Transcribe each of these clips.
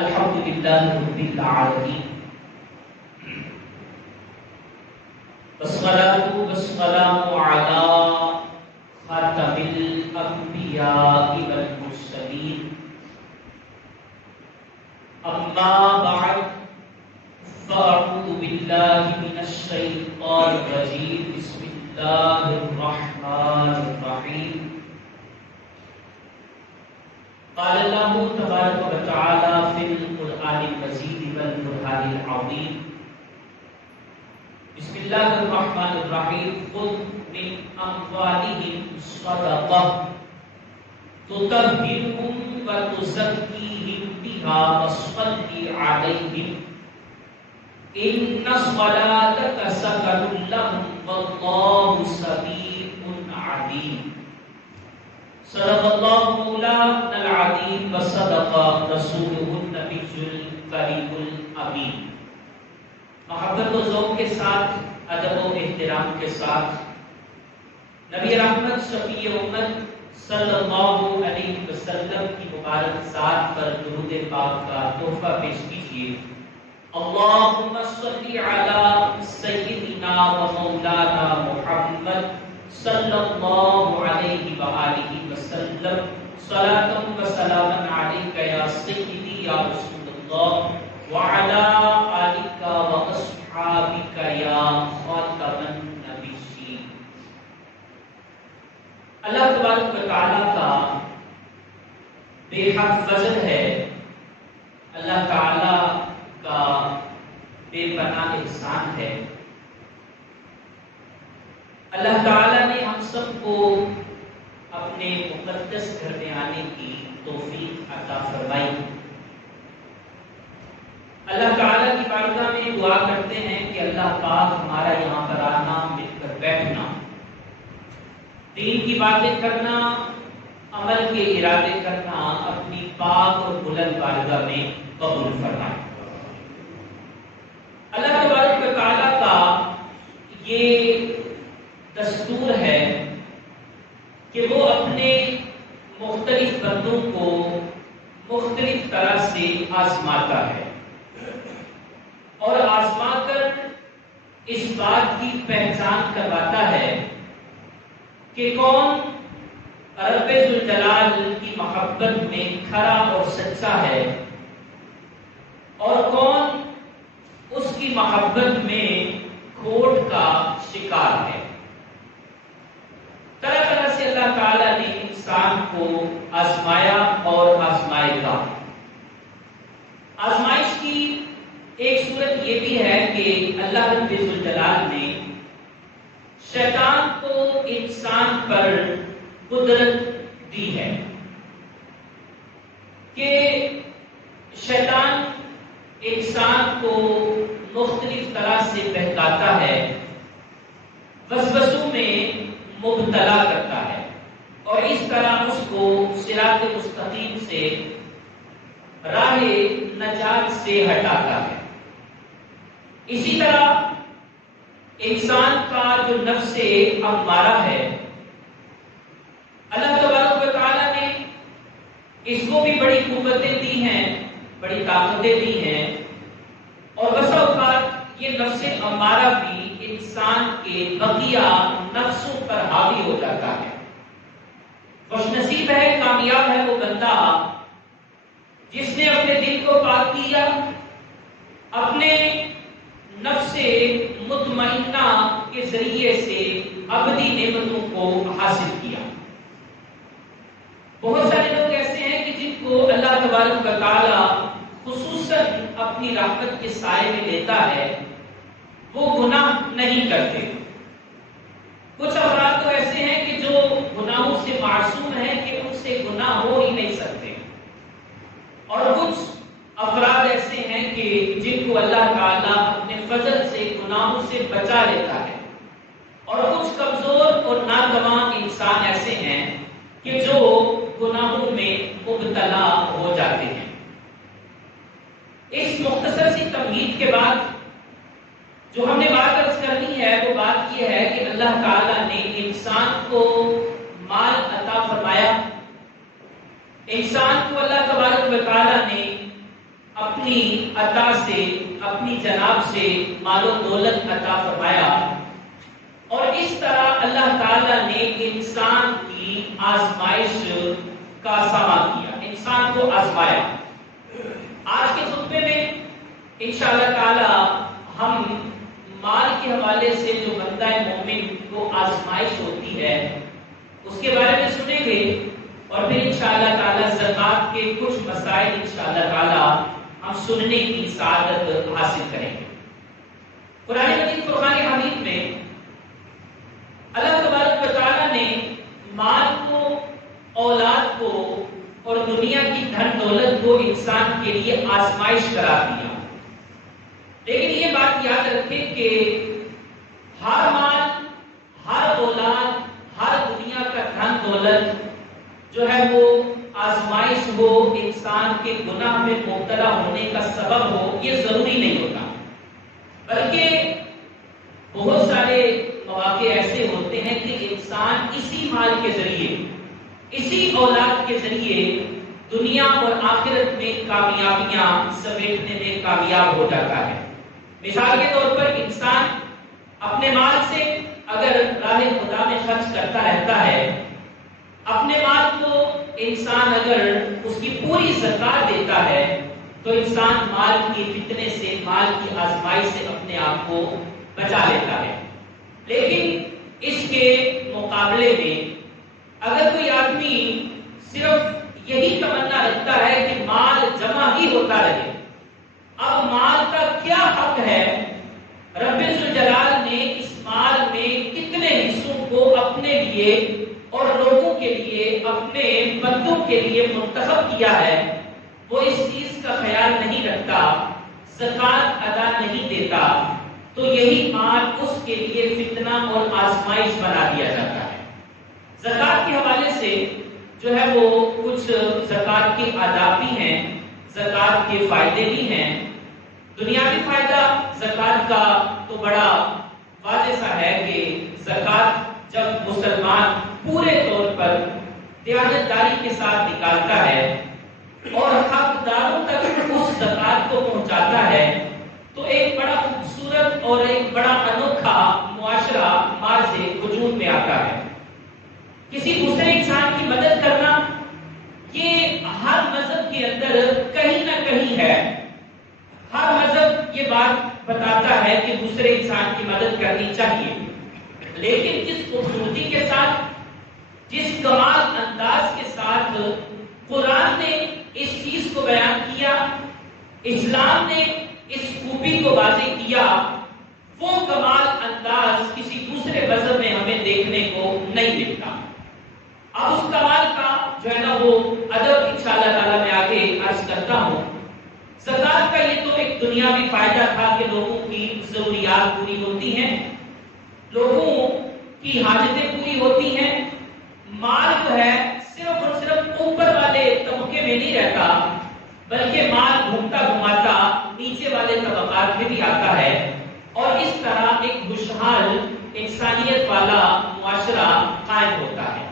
الحمد لله رب العالمين والصلاة والسلام على خاتم الأنبياء والمرسلين أما بعد فأعوذ بالله من الشيطان الرجيم بسم الله الرحمن الرحيم قال الله تبارك وتعالى في القرآن المجيد والبرهان العظيم بسم الله الرحمن الرحيم خذ من أموالهم صدقة تطهرهم وتزكيهم بها وصل عليهم إن صلاتك سكن لهم والله سميع عليم صدق الله مولانا العظيم وصدق رسوله النبي الكريم الأمين. محبت و ذوق کے ساتھ، ادب و احترام کے ساتھ نبی رحمت شفیع امت صلی اللہ علیہ وسلم کی مبارک ذات پر درود پاک کا تحفہ پیش کیجیے. اللہم صلی علی سیدنا و مولانا محمد صلی اللہ علیہ وآلہ وسلم صلاۃ و سلام علیک یا سیدی یا رسول اللہ وعلی آلک و اصحابک یا خاتم النبیین. اللہ تبارک و تعالی کا بے حد فضل ہے، اللہ تعالی کا بے پناہ احسان ہے. اللہ تعالیٰ نے ہم سب کو اپنے مقدس گھر میں آنے کی توفیق عطا فرمائی. اللہ تعالیٰ کی بارگاہ میں دعا کرتے ہیں کہ اللہ پاک ہمارا یہاں پر آنا، مل کر بیٹھنا، دین کی باتیں کرنا، عمل کے ارادے کرنا اپنی پاک اور بلند بارگاہ میں قبول فرمائے. اللہ تبارک و تعالیٰ کا یہ دستور ہے کہ وہ اپنے مختلف بندوں کو مختلف طرح سے آزماتا ہے اور آزما کر اس بات کی پہچان کرواتا ہے کہ کون رب ذوالجلال کی محبت میں کھرا اور سچا ہے اور کون اس کی محبت میں کھوٹ کا شکار ہے. طرح طرح سے اللہ تعالیٰ نے انسان کو آزمایا اور آزمائے گا. آزمائش کی ایک صورت یہ بھی ہے کہ اللہ رب ذوالجلال نے شیطان کو انسان پر قدرت دی ہے کہ شیطان انسان کو مختلف طرح سے بہکاتا ہے، وسوسوں میں مبتلا کرتا ہے اور اس طرح اس کو صراط مستقیم سے، راہ نجات سے ہٹاتا ہے. اسی طرح انسان کا جو نفس امارہ ہے، اللہ تبارک و تعالیٰ نے اس کو بھی بڑی قوتیں دی ہیں، بڑی طاقتیں دی ہیں اور بسا اوقات یہ نفس امارہ بھی انسان کے بقیہ نفسوں پر حاوی ہو جاتا ہے. خوش نصیب ہے، کامیاب ہے وہ بندہ جس نے اپنے دل کو پاک کیا، اپنے نفس مطمئنہ کے ذریعے سے ابدی نعمتوں کو حاصل کیا. بہت سارے لوگ ایسے ہیں کہ جن کو اللہ تبارک و تعالی خصوصاً اپنی رحمت کے سائے میں لیتا ہے، وہ گناہ نہیں کرتے. کچھ افراد تو ایسے ہیں کہ جو گناہوں سے معصوم ہیں کہ ان سے گناہ ہو ہی نہیں سکتے، اور کچھ افراد ایسے ہیں کہ جن کو اللہ تعالیٰ اپنے فضل سے گناہوں سے بچا لیتا ہے، اور کچھ کمزور اور ناتواں انسان ایسے ہیں کہ جو گناہوں میں مبتلا ہو جاتے ہیں. اس مختصر سی تمہید کے بعد جو ہم نے بات عرض کرنی ہے وہ بات یہ ہے کہ اللہ تعالیٰ نے انسان کو مال عطا فرمایا. انسان کو اللہ تبارک و تعالیٰ نے اپنی عطا سے، اپنی جناب سے مال و دولت عطا فرمایا، اور اس طرح اللہ تعالیٰ نے انسان کی آزمائش کا سامنا کیا، انسان کو آزمایا۔ آج کے خطبے میں انشاءاللہ تعالی ہم مال کے حوالے سے جو بندہ مومن کو آزمائش ہوتی ہے اس کے بارے میں سنیں گے، اور پھر انشاءاللہ تعالی زکوٰۃ کے کچھ مسائل انشاءاللہ تعالی ہم سننے کی سعادت حاصل کریں گے۔ قرآن مجید فرقان حمید میں اللہ تبارک و تعالی نے مال کو، اولاد کو اور دنیا کی دھن دولت کو انسان کے لیے آزمائش قرار دیا، لیکن یہ بات یاد رکھیں کہ ہر مال، ہر اولاد، ہر دنیا کا دھن دولت جو ہے وہ آزمائش ہو، انسان کے گناہ میں مبتلا ہونے کا سبب ہو، یہ ضروری نہیں ہوتا، بلکہ بہت سارے مواقع ایسے ہوتے ہیں کہ انسان اسی مال کے ذریعے، اسی اولاد کے ذریعے دنیا اور آخرت میں کامیابیاں سمیٹنے میں کامیاب ہو جاتا ہے۔ مثال کے طور پر انسان اپنے مال سے اگر راہ خدا میں خرچ کرتا رہتا ہے، اپنے مال کو انسان اگر اس کی پوری زکات دیتا ہے تو انسان مال کی فتنے سے، مال کی آزمائش سے اپنے آپ کو بچا لیتا ہے۔ لیکن اس کے مقابلے میں اگر کوئی آدمی صرف یہی تمنا رکھتا ہے کہ مال جمع ہی ہوتا رہے، اب مال کا کیا حق ہے؟ رب ذوالجلال نے اس مال میں کتنے حصوں کو اپنے لیے اور لوگوں کے لیے، اپنے بندوں کے لیے منتخب کیا ہے، وہ اس چیز کا خیال نہیں رکھتا، زکوٰۃ ادا نہیں دیتا، تو یہی مال اس کے لیے فتنہ اور آزمائش بنا دیا جاتا ہے۔ زکوٰۃ کے حوالے سے جو ہے وہ کچھ زکوٰۃ کے آداب بھی ہیں، زکوٰۃ کے فائدے بھی ہیں۔ دنیاوی فائدہ زکوٰۃ کا تو بڑا واضح سا ہے کہ زکوٰۃ جب مسلمان پورے طور پر دیانتداری کے ساتھ نکالتا ہے اور حقداروں تک اس زکوٰۃ کو پہنچاتا ہے تو ایک بڑا خوبصورت اور ایک بڑا انوکھا معاشرہ ماض وجود میں آتا ہے۔ کسی دوسرے انسان کی مدد کرنا یہ ہر مذہب کے اندر کہیں نہ کہیں ہے، ہر مذہب یہ بات بتاتا ہے کہ دوسرے انسان کی مدد کرنی چاہیے، لیکن جس خوبصورتی کے ساتھ، جس کمال انداز کے ساتھ قرآن نے اس چیز کو بیان کیا، اسلام نے اس خوبی کو واضح کیا، وہ کمال انداز کسی دوسرے مذہب میں ہمیں دیکھنے کو نہیں ملتا۔ اب اس کمال کا جو ہے نا وہ ادب انشاءاللہ تعالی میں آگے عرض کرتا ہوں۔ زکوٰۃ کا یہ تو ایک دنیاوی فائدہ تھا کہ لوگوں کی ضروریات پوری ہوتی ہیں، لوگوں کی حاجتیں پوری ہوتی ہیں، مال جو ہے صرف اور صرف اوپر والے طبقے میں نہیں رہتا، بلکہ مال گھومتا گھماتا نیچے والے طبقات میں بھی آتا ہے، اور اس طرح ایک خوشحال انسانیت والا معاشرہ قائم ہوتا ہے۔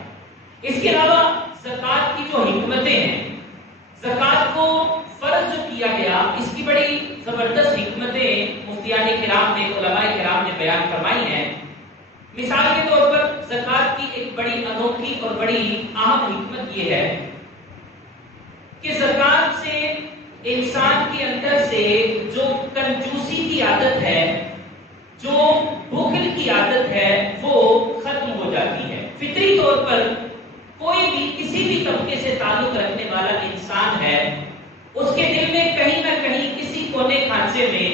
اس کے علاوہ زکوٰۃ کی جو حکمتیں ہیں، زکوٰۃ کو فرض جو کیا گیا، اس کی بڑی زبردست حکمتیں مفتیان کرام نے، علماء کرام نے بیان فرمائی ہیں۔ مثال کے طور پر زکوٰۃ کی ایک بڑی انوکھی اور بڑی اہم حکمت یہ ہے کہ زکوٰۃ سے انسان کے اندر سے جو کنجوسی کی عادت ہے، جو بخل کی عادت ہے، وہ ختم ہو جاتی ہے۔ فطری طور پر کوئی بھی کسی بھی طبقے سے تعلق رکھنے والا انسان ہے، اس کے دل میں کہیں نہ کہیں کسی کونے خانچے میں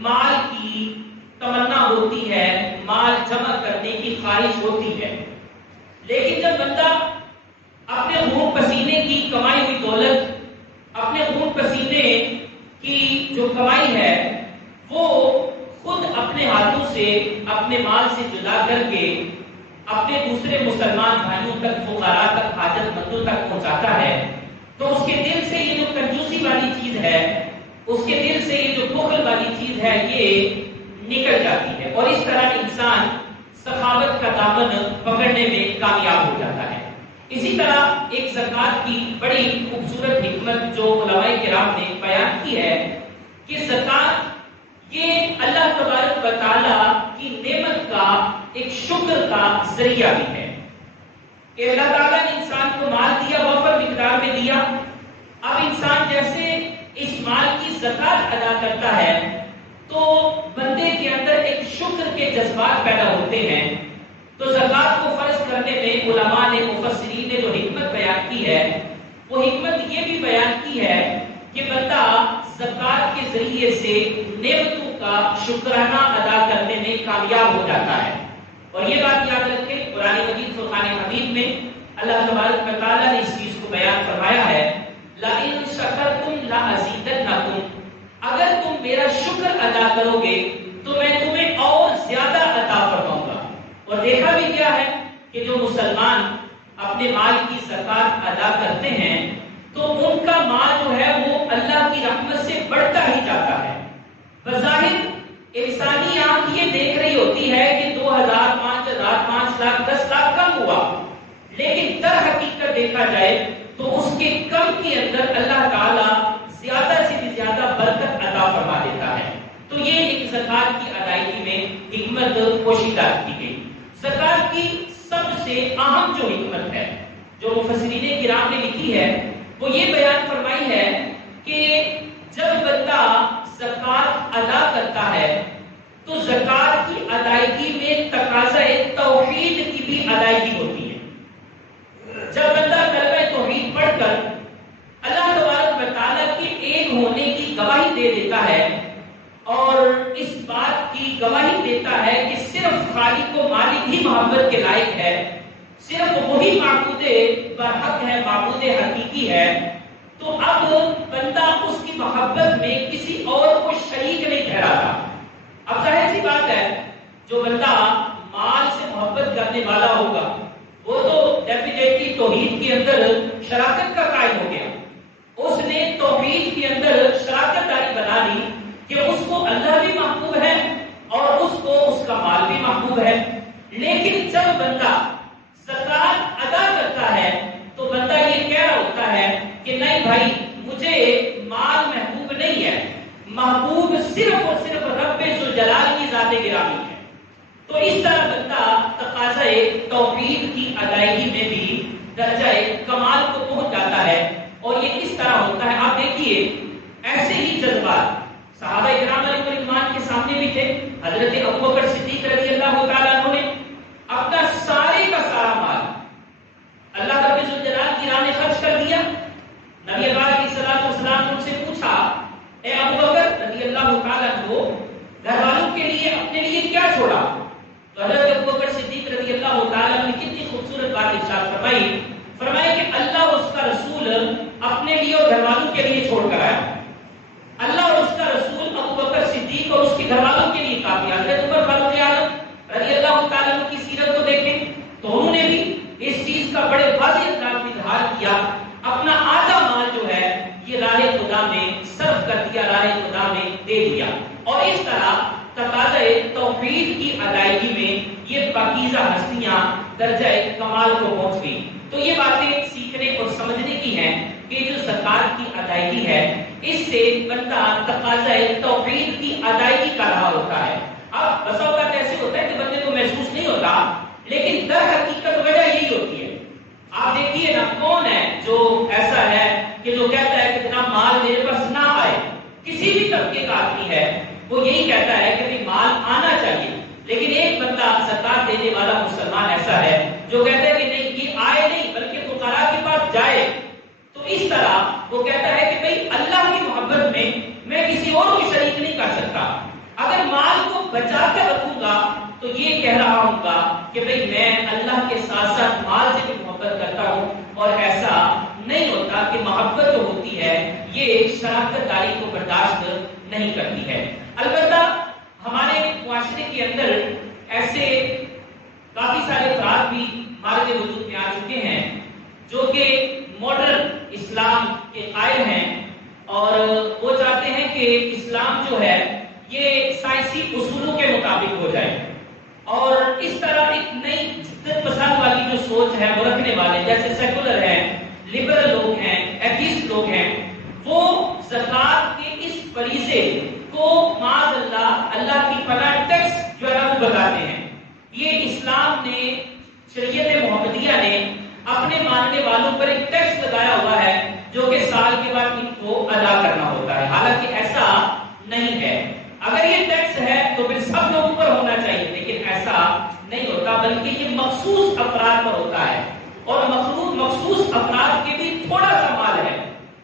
مال کی تمنا ہوتی ہے، مال جمع کرنے کی خواہش ہوتی ہے، لیکن جب بندہ اپنے خون پسینے کی کمائی ہوئی دولت، اپنے خون پسینے کی جو کمائی ہے وہ خود اپنے ہاتھوں سے، اپنے مال سے جدا کر کے اپنے دوسرے مسلمان بھائیوں تک، فقراء تک، حاجت مندوں تک پہنچاتا ہے، تو اس کے دل سے یہ جو کنجوسی والی چیز ہے، اس کے دل سے یہ جو بخل والی چیز ہے، یہ نکل جاتی ہے، اور اس طرح انسان سخاوت کا دامن پکڑنے میں کامیاب ہو جاتا ہے۔ اسی طرح ایک زکوٰۃ کی بڑی خوبصورت حکمت جو علماء کرام نے بیان کی ہے کہ زکوٰۃ یہ اللہ تبارک و تعالیٰ کی نعمت کا ایک شکر کا ذریعہ بھی ہے کہ اللہ تعالیٰ نے انسان کو مال دیا، وافر مقدار میں دیا. اب انسان جیسے اس مال کی زکوٰۃ ادا کرتا ہے تو بندے کے اندر ایک شکر کے جذبات پیدا ہوتے ہیں. تو زکوٰۃ کو فرض کرنے میں علماء نے، مفسرین نے جو حکمت بیان کی ہے وہ حکمت یہ بھی بیان کی ہے کہ بندہ زکوٰۃ کے ذریعے سے نعمتوں کا شکرانہ ادا کرنے میں کامیاب ہو جاتا ہے. اور یہ بات یاد رکھیں، قرآن مجید فرقان حمید میں اللہ تبارک و تعالیٰ نے اس چیز کو بیان فرمایا ہے، لَإِن شَكَرْتُمْ لَأَزِيدَنَّكُمْ، اگر تم میرا شکر ادا کرو گے تو میں تمہیں اور زیادہ عطا فرماؤں گا. اور دیکھا بھی کیا ہے کہ جو مسلمان اپنے مال کی زکوٰۃ ادا کرتے ہیں تو ان کا مال جو ہے وہ اللہ کی رحمت سے بڑھتا ہی جاتا ہے. بظاہر انسانی آنکھ یہ دیکھ رہی ہوتی ہے کہ 2000 5000 5 لاکھ 10 لاکھ کم ہوا، لیکن در حقیقت دیکھا جائے تو اس کے کم کے اندر اللہ تعالیٰ زیادہ سے بھی زیادہ برکت عطا فرما دیتا ہے. تو یہ ایک زکوٰۃ کی ادائیگی میں حکمت پوشیدہ کی گئی. زکوٰۃ کی سب سے اہم جو حکمت ہے جو مفسرین کرام نے لکھی ہے وہ یہ بیان فرمائی ہے کہ جب بندہ زکوٰۃ ادا کرتا ہے تو زکوٰۃ کی ادائیگی میں تقاضا توحید کی بھی ادائیگی ہوتی ہے. جب بندہ کلمہ توحید پڑھ کر اللہ تبارک و تعالیٰ کے ایک ہونے کی گواہی دے دیتا ہے اور اس بات کی گواہی دیتا ہے کہ صرف خالق و مالک ہی محبت کے لائق ہے، صرف وہی معبود برحق ہے، معبود حقیقی ہے، تو اب بندہ اس کی محبت میں کسی اور کو شریک نہیں ٹھہراتا. اب ظاہر سی بات ہے جو بندہ مال سے محبت کرنے والا ہوگا وہ تو ڈیفینیٹلی توحید کے اندر شراکت کا قائل ہو گیا. اس نے توحید کے اندر شراکت داری بنا لی کہ اس کو اللہ بھی محبوب ہے اور اس کو اس کا مال بھی محبوب ہے. لیکن جب بندہ زکوٰۃ ادا کرتا ہے تو بندہ یہ کہہ رہا ہوتا ہے کہ نہیں بھائی مجھے مال محبوب نہیں ہے، محبوب صرف اور صرف رب ذوالجلال کی ذات گرامی ہے. تو اس طرح بندہ تقاضۂ توحید کی ادائیگی میں بھی درجہ کمال کو پہنچ جاتا ہے. اور یہ کس طرح ہوتا ہے آپ دیکھیے، ایسے ہی جذبات صحابہ کرام علیہ الرضوان کے سامنے بھی تھے. حضرت ابوبکر صدیق رضی اللہ تعالیٰ عنہ نے اپنا سارے کا سارا مال اللہ رب ذوالجلال کی راہ میں خرچ کر دیا. نبی پاک علیہ الصلوۃ والسلام نے ان سے پوچھا، اے ابوبکر رضی اللہ تعالیٰ عنہ، گھر والوں کے لیے اپنے لیے کیا چھوڑا؟ تو حضرت ابوبکر صدیق رضی اللہ تعالیٰ نے کتنی خوبصورت بات ارشاد فرمائی، فرمایا کہ اللہ اور اس کا رسول اپنے لیے اور گھر والوں کے لیے چھوڑ کر آیا. اللہ اور اس کا رسول ابوبکر صدیق اور اس کے گھر والوں کے لیے کافی. حضرت عمر فاروق اعظم رضی اللہ تعالیٰ عنہ کی سیرت کو دیکھیں تو انہوں نے بھی اس چیز کا بڑے واضح انداز میں اظہار کیا، اپنا آدھا مال جو ہے یہ راہ خدا میں صرف کر دیا، راہ خدا میں دے دیا. اور اس طرح تقاضۂ توحید کی ادائیگی میں یہ پاکیزہ ہستیاں درجہ کمال کو پہنچ گئی. تو یہ باتیں سیکھنے اور سمجھنے کی ہیں کہ جو زکوٰۃ کی ادائیگی ہے اس سے بندہ تقاضۂ توحید کی ادائیگی کر رہا ہوتا ہے. اب بسا اوقات ایسے ہوتا ہے کہ بندے کو محسوس نہیں ہوتا، لیکن در حقیقت وجہ یہی ہوتی ہے. آپ دیکھیے نا، کون ہے جو ایسا ہے کہ جو کہتا ہے کہ جناب مال میرے پاس نہ آئے؟ کسی بھی طبقے کا آدمی ہے وہ یہی کہتا ہے کہ مال آنا چاہیے. لیکن ایک بندہ زکوٰۃ دینے والا مسلمان ایسا ہے جو کہتا ہے کہ نہیں یہ آئے نہیں بلکہ فقراء کے پاس جائے. تو اس طرح وہ کہتا ہے کہ بھئی اللہ کی محبت میں کسی اور کو شریک نہیں کر سکتا. اگر مال کو بچا کر رکھوں گا تو یہ کہہ رہا ہوں گا کہ بھئی میں اللہ کے ساتھ ساتھ مال سے بھی محبت کرتا ہوں. اور ایسا نہیں ہوتا کہ محبت جو ہوتی ہے یہ شراکت داری کو برداشت نہیں کرتی ہے. البتہ ہمارے معاشرے کے اندر ایسے کافی سارے افراد بھی ہمارے وجود میں آ چکے ہیں جو کہ ماڈرن اسلام کے قائل ہیں اور وہ چاہتے ہیں کہ اسلام جو ہے یہ سائنسی اصولوں کے مطابق ہو جائے اور اس طرح ایک نئی عزت پسند والی جو سوچ ہے وہ رکھنے والے، جیسے سیکولر ہیں، لبرل لوگ ہیں، ایتھیسٹ لوگ ہیں، وہ زکات کے اس فریضے کو معاذ اللہ کی پناہ ٹیکس جو ہے وہ بتاتے ہیں۔ یہ اسلام نے، شریعت محمدیہ نے اپنے ماننے والوں پر ایک ٹیکس لگایا ہوا ہے جو کہ سال کے بعد ان کو ادا کرنا ہوتا ہے، حالانکہ ایسا نہیں ہے۔ اگر یہ ٹیکس ہے تو پھر سب لوگوں پر ہونا چاہیے، لیکن ایسا نہیں ہوتا، بلکہ یہ مخصوص افراد پر ہوتا ہے، اور مخصوص افراد کے بھی تھوڑا سا مال ہے،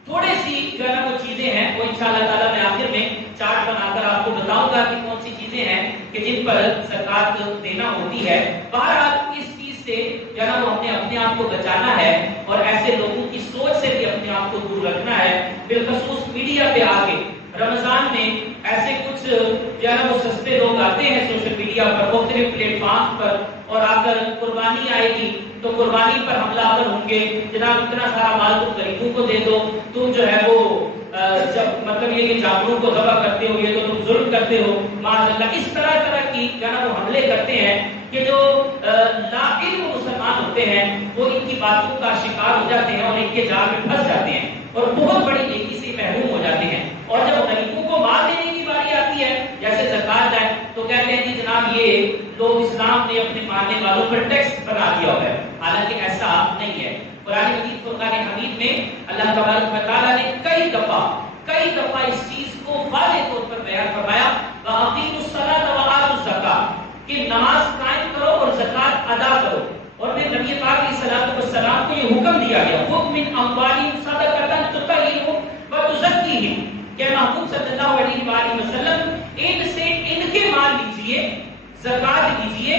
تھوڑی سی جو ہے وہ چیزیں ہیں، وہ انشاءاللہ تعالیٰ میں آخر میں چارٹ بنا کر آپ کو بتاؤں گا کہ کون سی چیزیں ہیں کہ جن پر زکات دینا ہوتی ہے۔ بہرحال اس چیز سے جو ہے وہ ہم نے اپنے آپ کو بچانا ہے اور ایسے لوگوں کی سوچ سے بھی اپنے آپ کو دور رکھنا ہے، بالخصوص میڈیا پہ آ کے۔ رمضان میں ایسے کچھ جو ہے وہ سستے لوگ آتے ہیں سوشل میڈیا پر، مختلف پلیٹ فارم پر، اور آ کر قربانی آئے گی تو قربانی پر حملہ آور ہوں گے، جناب اتنا سارا مال تم غریبوں کو دے دو، تم جو ہے وہ جب مطلب یہ کہ جانوروں کو ذبح کرتے ہو یہ تو تم ظلم کرتے ہو، معاذ اللہ۔ اس طرح کی جو ہے وہ حملے کرتے ہیں کہ جو لا علم مسلمان ہوتے ہیں وہ ان کی باتوں کا شکار ہو جاتے ہیں اور ان کے جال میں پھنس جاتے ہیں اور بہت بڑی نیکی سے محروم ہو جاتے ہیں۔ اور جب غریبوں کو مال دینے کی باری آتی ہے، جیسے زکات ہے، تو کہتے ہیں کہ جناب یہ لوگ اسلام نے اپنے ماننے والوں پر ٹیکس بنا دیا ہوا ہے، حالانکہ ایسا نہیں ہے۔ قرآن مجید فرقان حمید میں اللہ تبارک و تعالیٰ نے کئی دفعہ اس چیز کو واضح طور پر بیان فرمایا، وَأَقِیمُوا الصَّلَاةَ وَآتُوا الزَّکَاۃَ، کہ نماز قائم کرو اور زکات ادا کرو۔ اور پھر نبی پاک علیہ الصلوۃ والسلام کو یہ حکم دیا گیا، خُذْ مِنْ أَمْوَالِهِمْ صَدَقَةً تُطَہِّرُهُمْ وَتُزَکِّیہِمْ، کہ محبوب صلی اللہ علیہ وآلہ وسلم ان سے ان کے مال لیجئے، زکات لیجئے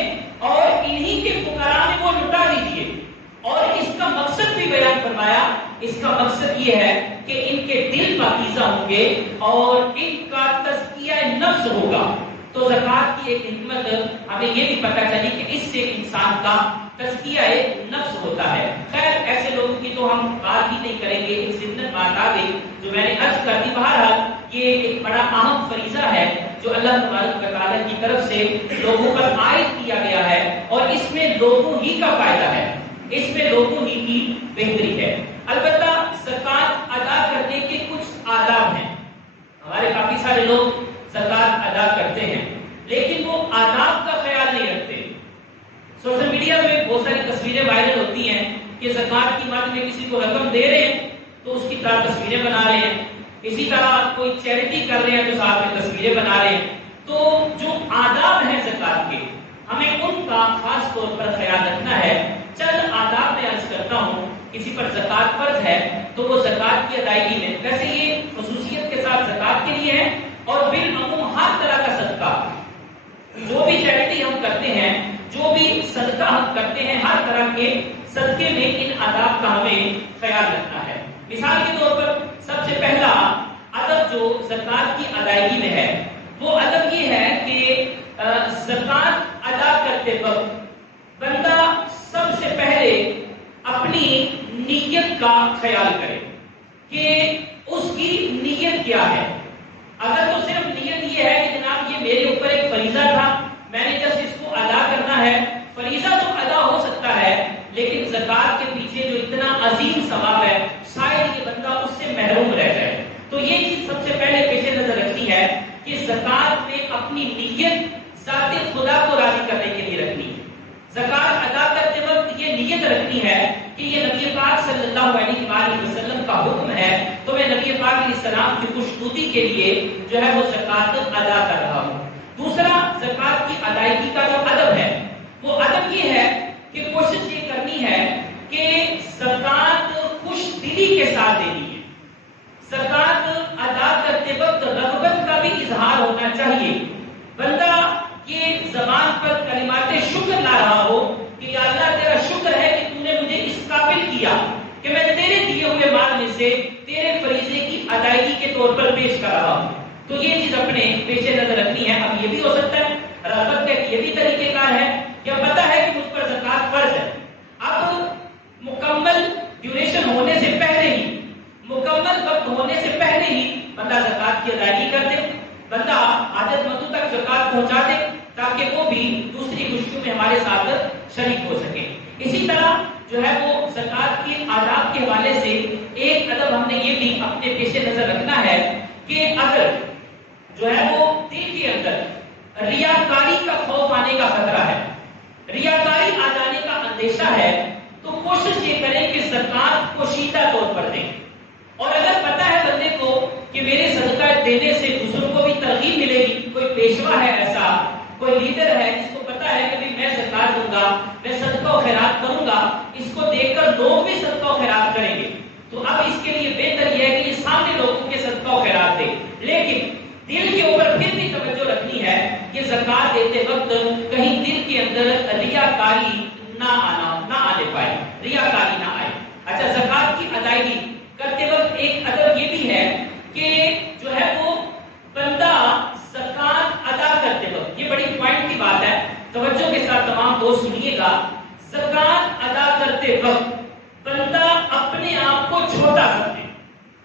اور انہی کے فقراء میں وہ لٹا دیجئے۔ اور اس کا مقصد بھی بیان فرمایا، اس کا مقصد یہ ہے کہ ان کے دل پاکیزہ ہوں گے اور ان کا تزکیہ نفس ہوگا۔ تو زکات کی ایک حکمت ہمیں یہ بھی پتہ چلی کہ اس سے انسان کا تزکیہ نفس ہوتا ہے۔ خیر ایسے لوگوں کی تو ہم بات ہی نہیں کریں گے، ایک ضمن بات آ گئی جو میں نے عرض کر دی۔ بہرحال یہ ایک بڑا اہم فریضہ ہے جو اللہ تبارک و تعالیٰ کی طرف سے لوگوں پر عائد کیا گیا ہے، اور اس میں لوگوں ہی کا فائدہ ہے، اس میں لوگوں ہی کی بہتری ہے۔ البتہ زکات ادا کرنے کے کچھ آداب ہیں۔ ہمارے کافی سارے لوگ زکات ادا کرتے ہیں لیکن وہ آداب کا خیال نہیں رکھتے۔ سوشل میڈیا میں بہت ساری تصویریں وائرل ہوتی ہیں کہ زکات کی مد میں کسی کو رقم دے رہے ہیں تو اس کی طرح تصویریں بنا رہے ہیں، اسی طرح کوئی چیریٹی کر رہے ہیں تو ساتھ میں تصویریں بنا رہے ہیں۔ تو جو آداب ہیں زکات کے، ہمیں ان کا خاص طور پر خیال رکھنا ہے۔ چند آداب میں عرض کرتا ہوں۔ کسی پر زکات فرض ہے تو وہ زکات کی ادائیگی میں، ویسے یہ خصوصیت کے ساتھ زکات کے لیے ہے، اور بالعموم ہر طرح کا صدقہ، جو بھی چیریٹی ہم کرتے ہیں، جو بھی صدقہ ہم کرتے ہیں، ہر طرح کے صدقے میں ان آداب کا ہمیں خیال رکھنا ہے۔ مثال کے طور پر سب سے پہلا ادب جو زکات کی ادائیگی میں ہے وہ ادب یہ ہے کہ زکات ادا کرتے وقت بندہ سب سے پہلے اپنی نیت کا خیال کرے کہ اس کی نیت کیا ہے۔ اگر تو صرف نیت یہ ہے کہ جناب یہ میرے اوپر ایک فریضہ تھا، میں نے جس اس کو ادا کرنا ہے، فریضہ تو ادا ہو سکتا ہے لیکن زکات کے پیچھے جو اتنا عظیم ثواب ہے شاید یہ بندہ اس سے محروم رہ جائے۔ تو یہ چیز سب سے پہلے پیش نظر رکھنی ہے کہ زکات میں اپنی نیت ذات خدا کو راضی کرنے کے لیے رکھنی ہے۔ زکات ادا کرتے وقت یہ نیت رکھنی ہے کہ یہ نبی پاک صلی اللہ علیہ وآلہ وسلم کا حکم ہے تو میں نبی پاک علیہ السلام کی خوشنودی کے لیے جو ہے وہ زکات ادا کر رہا ہوں۔ دوسرا زکات کی ادائیگی کا جو ادب ہے وہ ادب یہ ہے کہ کوشش یہ کرنی ہے کہ زکات خوش دلی کے ساتھ دینی ہے۔ زکات ادا کرتے وقت رغبت کا بھی اظہار ہونا چاہیے۔ بندہ یہ زبان پر کلمات شکر لا رہا ہو کہ یا اللہ تیرا شکر ہے کہ تو نے مجھے اس قابل کیا کہ میں تیرے دیے ہوئے مال میں سے تیرے فریضے کی ادائیگی کے طور پر پیش کر رہا ہوں۔ تو یہ چیز اپنے پیش نظر رکھنی ہے۔ اب یہ بھی ہو سکتا ہے رغبت کا یہ بھی طریقہ کار ہے کہ پتہ ہے کہ مجھ پر زکات فرض ہے، اب مکمل ڈیوریشن ہونے سے پہلے ہی، مکمل وقت ہونے سے پہلے ہی بندہ زکات کی ادائیگی کر دے، بندہ عادت مندوں تک زکات پہنچا دے تاکہ وہ بھی دوسری کی خوشیوں میں ہمارے ساتھ شریک ہو سکیں۔ اسی طرح جو ہے وہ زکوٰۃ کے آداب کے حوالے سے ایک ادب ہم نے یہ بھی اپنے پیش نظر رکھنا ہے کہ اگر جو ہے وہ دل کے اندر ریاکاری کا خوف آنے کا خطرہ ہے، ریاکاری آ جانے کا اندیشہ ہے، تو کوشش یہ کریں کہ زکوٰۃ پوشیدہ طور پر دیں۔ اور اگر پتہ ہے بندے کو کہ میرے صدقہ دینے سے دوسروں کو بھی ترغیب ملے گی، کوئی پیشوا ہے ایسا، کوئی لیڈر ہے جس کو پتہ ہے کہ میں زکوٰۃ دوں گا، میں صدقہ و خیرات کروں گا، اس کو دیکھ کر لوگ بھی صدقہ و خیرات کریں گے، تو اب اس کے لیے بہتر یہ ہے کہ یہ سامنے لوگوں کے صدقہ و خیرات دے، لیکن دل کے اوپر پھر بھی توجہ رکھنی ہے کہ زکوٰۃ دیتے وقت کہیں دل کے اندر ریاکاری نہ آنے پائے، ریاکاری نہ آئے۔ اچھا، زکوٰۃ کی ادائیگی کرتے وقت ایک ادب یہ بھی ہے کہ جو ہے وہ بندہ زکوٰۃ ادا کرتے وقت، یہ بڑی پوائنٹ کی بات ہے، توجہ کے ساتھ تمام دوست سنیے گا، زکوٰۃ ادا کرتے وقت بندہ اپنے آپ کو چھوٹا سمجھے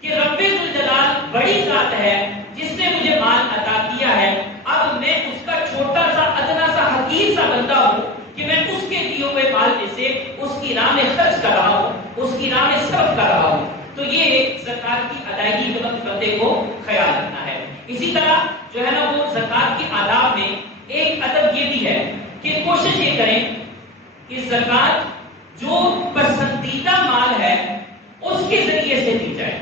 کہ رب ذوالجلال بڑی ذات ہے جس نے مجھے مال عطا کیا ہے، اب میں اس کا چھوٹا سا ادنا سا حقیر سا بندہ ہوں کہ میں اس کے دیے ہوئے مال میں سے اس کی راہ میں خرچ کر رہا ہوں، اس کی راہ میں صرف کر رہا ہوں۔ تو یہ زکوٰۃ کی ادائیگی کے وقت بندے کو خیال رکھنا ہے۔ اسی طرح جو ہے نا وہ زکوٰۃ کی آداب میں ایک ادب یہ بھی ہے کہ کوشش یہ کریں کہ زکوٰۃ جو پسندیدہ مال ہے اس کے ذریعے سے دی جائے۔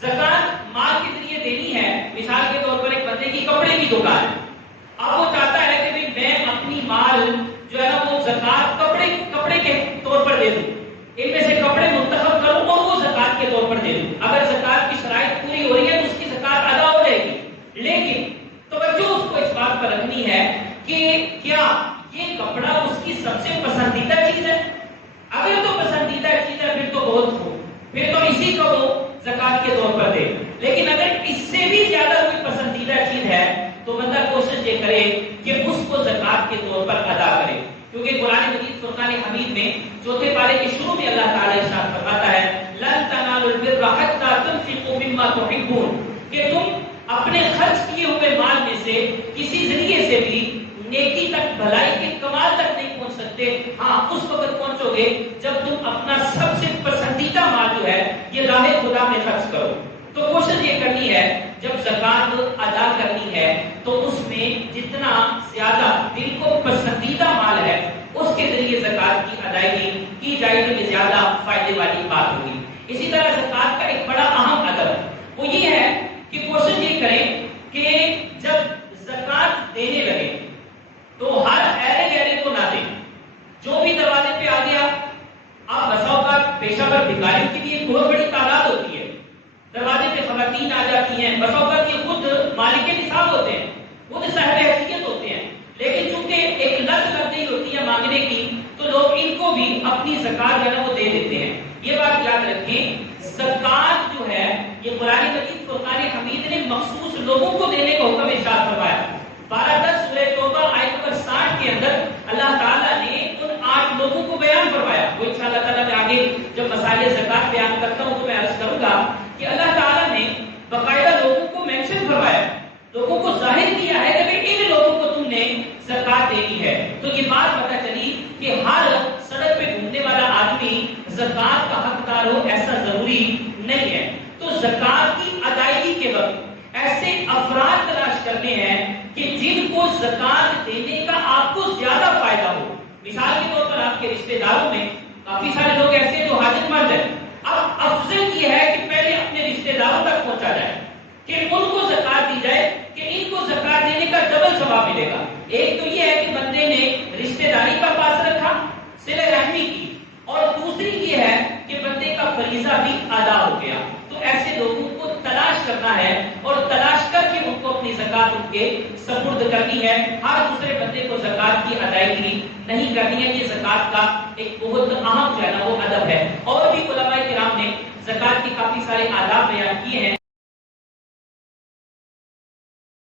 زکوٰۃ مال کے ذریعے دینی ہے، مثال کے طور پر ایک بندے کی کپڑے کی دکان ہے، اب وہ چاہتا ہے کہ میں اپنی مال جو ہے نا وہ زکوٰۃ کپڑے کے طور پر دے دوں، ان میں سے کپڑے منتخب کروں اور وہ زکوٰۃ کے طور پر دے دوں۔ اگر زکوٰۃ کی شرائط پوری ہو رہی ہے تو اس کی زکوٰۃ ادا ہو جائے گی، لیکن توجہ اس کو اس بات پر رکھنی ہے کہ کیا یہ کپڑا اس کی سب سے پسندیدہ چیز ہے؟ اگر تو پسندیدہ چیز ہے پھر تو بہت ہو، پھر تو اسی کو وہ زکوٰۃ کے طور پر دے، لیکن اگر اس سے بھی زیادہ کوئی پسندیدہ چیز ہے تو بندہ کوشش یہ کرے کہ اس کو زکوٰۃ کے طور پر ادا کرے، کیونکہ قرآن مجید فرقان حمید میں چوتھے پارے کے شروع میں اللہ تعالیٰ ارشاد فرماتا ہے لن تنالوا البر حتى تنفقوا مما تحبون، کہ تم اپنے خرچ کیے ہوئے مال میں سے کسی ذریعے سے بھی نیکی تک، بھلائی کے کمال تک نہیں پہنچ سکتے، ہاں اس وقت پہنچو گے جب تم اپنا سب سے پسندیدہ مال جو ہے یہ راہ خدا میں خرچ کرو۔ تو کوشش یہ کرنی ہے جب زکوٰۃ ادا کرنی ہے تو اس میں جتنا زیادہ دل کو پسندیدہ مال ہے اس کے ذریعے زکوٰۃ کی ادائیگی کی جائے تو یہ زیادہ فائدے والی بات ہوگی۔ اسی طرح زکوٰۃ کا ایک بڑا اہم ادب وہ یہ ہے کہ کوشش یہ کریں کہ جب زکوٰۃ دینے لگے تو ہر ایرے گہرے کو نہ دیں، جو بھی دروازے پہ آ گیا، آپ بساؤ کا پیشہ ور بھکاریوں کی بھی ایک بہت بڑی تعداد ہوتی ہے، دروازے پہ خواتین آ جاتی ہیں، بساؤ کا یہ خود مالک نصاب ہوتے ہیں، خود صاحب حیثیت ہوتے ہیں، لیکن چونکہ ایک لت لگ گئی ہوتی ہے مانگنے کی تو لوگ ان کو بھی اپنی زکوٰۃ جو ہے وہ دے دیتے ہیں۔ یہ بات یاد رکھیں، زکوٰۃ جو ہے یہ قرآن مجید فرقان حمید نے مخصوص لوگوں کو دینے کا حکم ارشاد فرمایا۔ 12-10 سورہ توبہ آیت نمبر 60 کے اندر اللہ تعالیٰ نے ان 8 لوگوں کو بیان فرمایا، وہ انشاءاللہ تعالیٰ میں آگے جب مسائل زکوٰۃ بیان کرتا ہوں تو میں عرض کروں گا کہ اللہ تعالیٰ نے باقاعدہ لوگوں کو مینشن فرمایا، لوگوں کو ظاہر کیا ہے کہ ان لوگوں کو تم نے زکوٰۃ دینی ہے۔ تو یہ بات پتہ چلی کہ ہر سڑک پہ گھومنے والا آدمی زکوٰۃ کا حقدار ہو ایسا ضروری نہیں ہے۔ تو زکوٰۃ کی ادائیگی کے وقت ایسے افراد تلاش کرنے ہیں کہ جن کو زکوٰۃ دینے کا آپ کو زیادہ فائدہ ہو۔ مثال کے طور پر آپ کے رشتہ داروں میں کافی سارے لوگ ایسے ہیں جو حاجت مند ہیں، اب افضل یہ ہے کہ پہلے اپنے رشتہ داروں تک پہنچا جائے کہ ان کو زکوٰۃ دی جائے کہ ان کو زکوٰۃ دینے کا ڈبل ثواب ملے گا۔ ایک تو یہ ہے کہ بندے نے رشتہ داری کا پاس رکھا، صلہ رحمی کی، اور دوسری یہ ہے کہ بندے کا فریضہ بھی ادا ہو گیا۔ تو ایسے لوگوں کو تلاش کرنا ہے اور تلاش کر کے ان کو اپنی زکوٰۃ ان کے سپرد کرنی ہے، ہر دوسرے بندے کو زکوٰۃ کی ادائیگی نہیں کرنی ہے۔ یہ زکوٰۃ کا ایک بہت اہم جو ہے نا وہ ادب ہے۔ اور بھی علماء کرام نے زکوٰۃ کے کافی سارے آداب بیان کیے ہیں۔